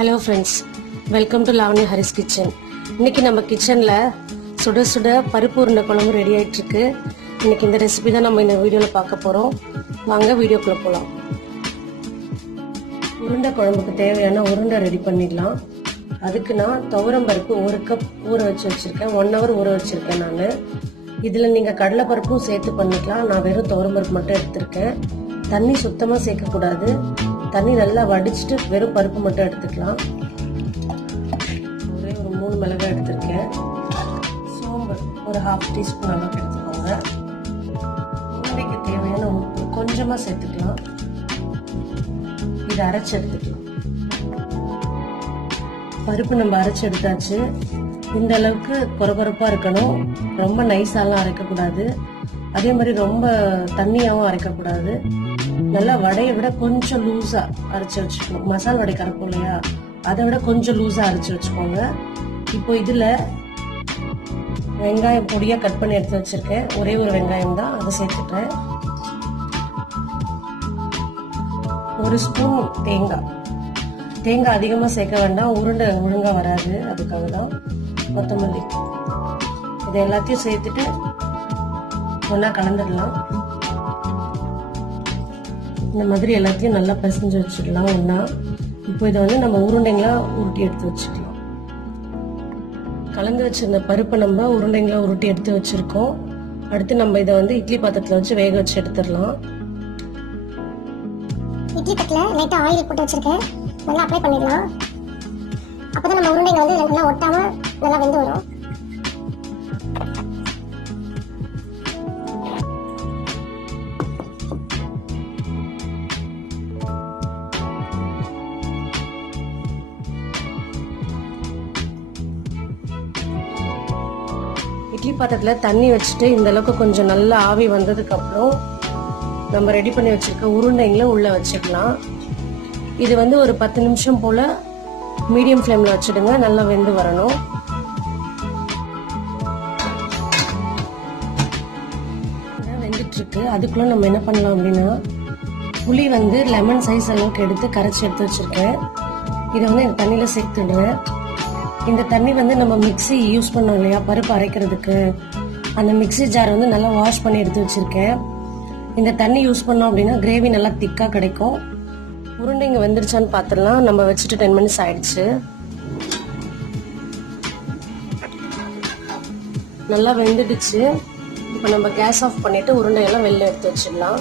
Hello friends, welcome to Lavanya Haris kitchen. இன்றைக்கி நம்ம கிச்சனில் சுட சுட பருப்பு உருண்டை குழம்பு ரெடி ஆகிட்டுருக்கு. இன்றைக்கி இந்த ரெசிபி தான் நம்ம இந்த வீடியோவில் பார்க்க போகிறோம். வாங்க வீடியோக்குள்ளே போகலாம். உருண்டை குழம்புக்கு தேவையான உருண்டை ரெடி பண்ணிடலாம். அதுக்கு நான் துவரம் பருப்பு 1 கப் ஊற வச்சுருக்கேன். 1 hour ஊற வச்சுருக்கேன் நான். இதில் நீங்கள் கடலை பருப்பும் சேர்த்து பண்ணிக்கலாம். நான் வெறும் துவரம் பருப்பு மட்டும் எடுத்திருக்கேன். தண்ணி சுத்தமாக சேர்க்கக்கூடாது. தண்ணி நல்லா வடிச்சிட்டு வெறும் பருப்பு மட்டும் எடுத்துக்கலாம். ஒரே ஒரு 3 மிளகாய் எடுத்திருக்கேன். சோம்பு ஒரு 1/2 டீஸ்பூன் அளவுக்கு எடுத்துக்கோங்க. உருண்டைக்கு தேவையான உப்பு கொஞ்சமாக சேர்த்துக்கலாம். இதை அரைச்சி எடுத்துக்கலாம். பருப்பு நம்ம அரைச்சி எடுத்தாச்சு. இந்த அளவுக்கு கொரகொரப்பாக இருக்கணும். ரொம்ப நைஸாலாம் அரைக்கக்கூடாது. அதே மாதிரி ரொம்ப தண்ணியாகவும் அரைக்கக்கூடாது. நல்லா வடையை விட கொஞ்சம் லூஸா அரைச்சி வச்சுக்கணும். மசாலா வடை கரைப்போம் இல்லையா, அதை விட கொஞ்சம் லூஸா அரைச்சி வச்சுக்கோங்க. இப்போ இதுல வெங்காயம் பொடியா கட் பண்ணி எடுத்து வச்சிருக்கேன். ஒரே ஒரு வெங்காயம் தான், அதை சேர்த்துட்டேன். 1 ஸ்பூன் தேங்காய் அதிகமா சேர்க்க வேண்டாம், உருண்டை ஒழுங்கா வராது, அதுக்காக தான். கொத்தமல்லி, இதை எல்லாத்தையும் சேர்த்துட்டு ஒன்னா கலந்துடலாம். இந்த மாதிரி எல்லாத்தையும் நல்லா பிசைஞ்சு வச்சுக்கலாம் ஒன்றா. இப்போ இதை நம்ம உருண்டைங்களா உருட்டி எடுத்து வச்சுக்கலாம். கலந்து வச்சிருந்த பருப்பை நம்ம உருண்டைங்களா உருட்டி எடுத்து வச்சிருக்கோம். அடுத்து நம்ம இதை இட்லி பாத்திரத்தில் வச்சு வேக வச்சு எடுத்துடலாம். இட்லி தட்டில் லைட்டாக ஆயில் போட்டு வச்சிருக்கேன். நல்லா அப்ளை பண்ணிடலாம். அப்போதான் நம்ம உருண்டைங்க நல்லா ஒட்டாம நல்லா வெந்து வரும். இட்லி பாத்திரத்தில் தண்ணி வச்சுட்டு இந்த அளவுக்கு கொஞ்சம் நல்லா ஆவி வந்ததுக்கு அப்புறம் நம்ம ரெடி பண்ணி வச்சிருக்க உருண்டைங்களை உள்ள வச்சுக்கலாம். இது ஒரு 10 நிமிஷம் போல மீடியம் ஃப்ளேம்ல வச்சுடுங்க. நல்லா வெந்து வரணும். வெந்துட்டு இருக்கு. அதுக்குள்ள நம்ம என்ன பண்ணலாம் அப்படின்னா, புளி லெமன் சைஸ் அளவுக்கு எடுத்து கரைச்சி எடுத்து வச்சிருக்கேன். இதை இந்த தண்ணியில சேர்த்துடுறேன். இந்த தண்ணி நம்ம மிக்ஸி யூஸ் பண்ணோம் இல்லையா பருப்பு அரைக்கிறதுக்கு, அந்த மிக்ஸி ஜார் நல்லா வாஷ் பண்ணி எடுத்து வச்சிருக்கேன். இந்த தண்ணி யூஸ் பண்ணோம் அப்படின்னா கிரேவி நல்லா திக்கா கிடைக்கும். உருண்டைங்க வெந்துருச்சான்னு பார்த்துடலாம். நம்ம வச்சுட்டு 10 மினிட்ஸ் ஆயிடுச்சு. நல்லா வெந்துடுச்சு. இப்போ நம்ம கேஸ் ஆஃப் பண்ணிட்டு உருண்டையெல்லாம் வெளில எடுத்து வச்சிடலாம்.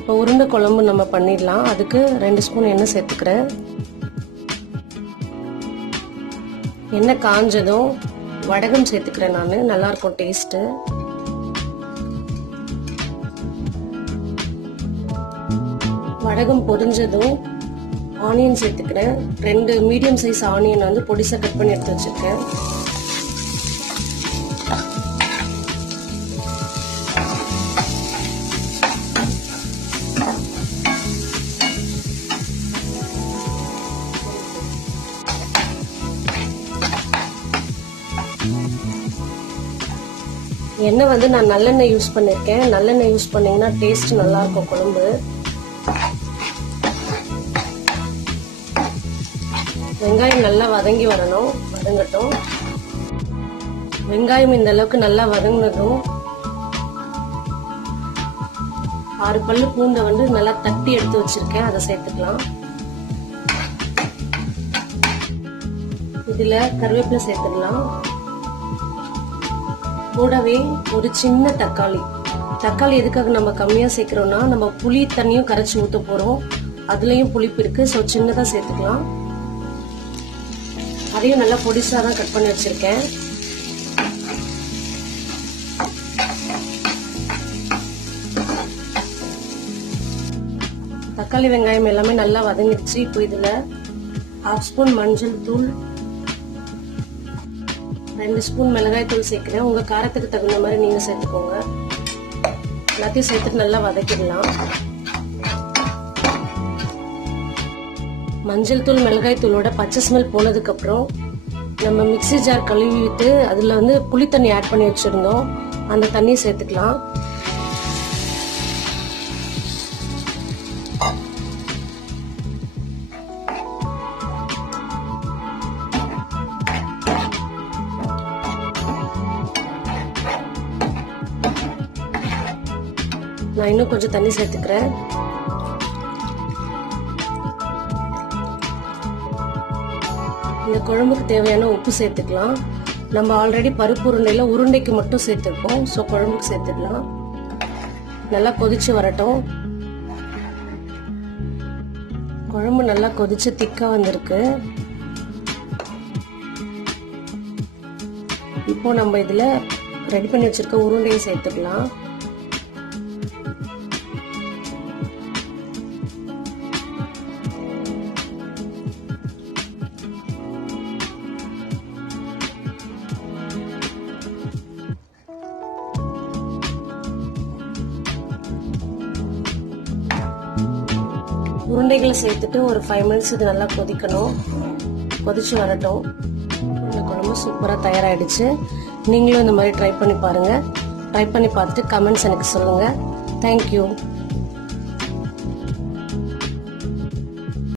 இப்போ உருண்டை குழம்பு நம்ம பண்ணிடலாம். அதுக்கு 2 ஸ்பூன் எண்ணெய் சேர்த்துக்கிறேன். எண்ணெய் காஞ்சதும் வடகம் சேர்த்துக்கிறேன் நான். நல்லா இருக்கும் டேஸ்ட்டு. வடகம் பொரிஞ்சதும் ஆனியன் சேர்த்துக்கிறேன். 2 மீடியம் சைஸ் ஆனியன் பொடிசா கட் பண்ணி எடுத்து வச்சிருக்கேன். எண்ணெய் நான் நல்லெண்ணெய் யூஸ் பண்ணிருக்கேன். நல்லெண்ணெய் யூஸ் பண்ணீங்கன்னா டேஸ்ட் நல்லா இருக்கும் குழம்பு. வெங்காயம் நல்லா வதங்கி வரணும். வதங்கட்டும். வெங்காயம் இந்த அளவுக்கு நல்லா வதங்கினதும் 6 பல்லு பூண்டை நல்லா தட்டி எடுத்து வச்சிருக்கேன். அதை சேர்த்துக்கலாம். இதுல கருவேப்பிலை சேர்த்துக்கலாம். கூடவே ஒரு சின்ன தக்காளி எதுக்காக நம்ம கம்மியா சேர்க்கிறோம்னா, நம்ம புளி தண்ணியும் கரைச்சி ஊத்த போறோம். அதுலயும் புளிப்பு இருக்கு. ஸோ சின்னதா சேர்த்துக்கலாம். அதையும் நல்லா பொடிசா தான் கட் பண்ணி வச்சிருக்கேன். தக்காளி வெங்காயம் எல்லாமே நல்லா வதங்கிடுச்சு. இப்போ இதுல 1/2 ஸ்பூன் மஞ்சள் தூள், 2 ஸ்பூன் மிளகாய் தூள் சேர்க்கிறேன். உங்க காரத்துக்கு தகுந்த மாதிரி நீங்க சேர்த்துக்கோங்க. எல்லாத்தையும் சேர்த்துட்டு நல்லா வதக்கிடலாம். மஞ்சள் தூள் மிளகாய் தூளோட பச்சை ஸ்மெல் போனதுக்கு அப்புறம் நம்ம மிக்ஸி ஜார் கழுவி விட்டு அதுல புளி தண்ணி ஆட் பண்ணி வச்சிருந்தோம். அந்த தண்ணியை சேர்த்துக்கலாம். நான் இன்னும் கொஞ்சம் தண்ணி சேர்த்துக்கிறேன். இந்த குழம்புக்கு தேவையான உப்பு சேர்த்துக்கலாம். நம்ம ஆல்ரெடி பருப்பு உருண்டையில் உருண்டைக்கு மட்டும் சேர்த்துருக்கோம். ஸோ குழம்புக்கு சேர்த்துக்கலாம். நல்லா கொதிச்சு வரட்டும். குழம்பு நல்லா கொதிச்சு திக்கா வந்திருக்கு. இப்போ நம்ம இதுல ரெடி பண்ணி வச்சிருக்க உருண்டையை சேர்த்துக்கலாம். உருண்டைகளை சேர்த்துட்டு ஒரு 5 மினிட்ஸ் இது நல்லா கொதிக்கணும். கொதிச்சு வரட்டும். இந்த குழம்பு சூப்பராக தயாராகிடுச்சு. நீங்களும் இந்த மாதிரி ட்ரை பண்ணி பாருங்கள். ட்ரை பண்ணி பார்த்துட்டு கமெண்ட்ஸ் எனக்கு சொல்லுங்கள். தேங்க்யூ.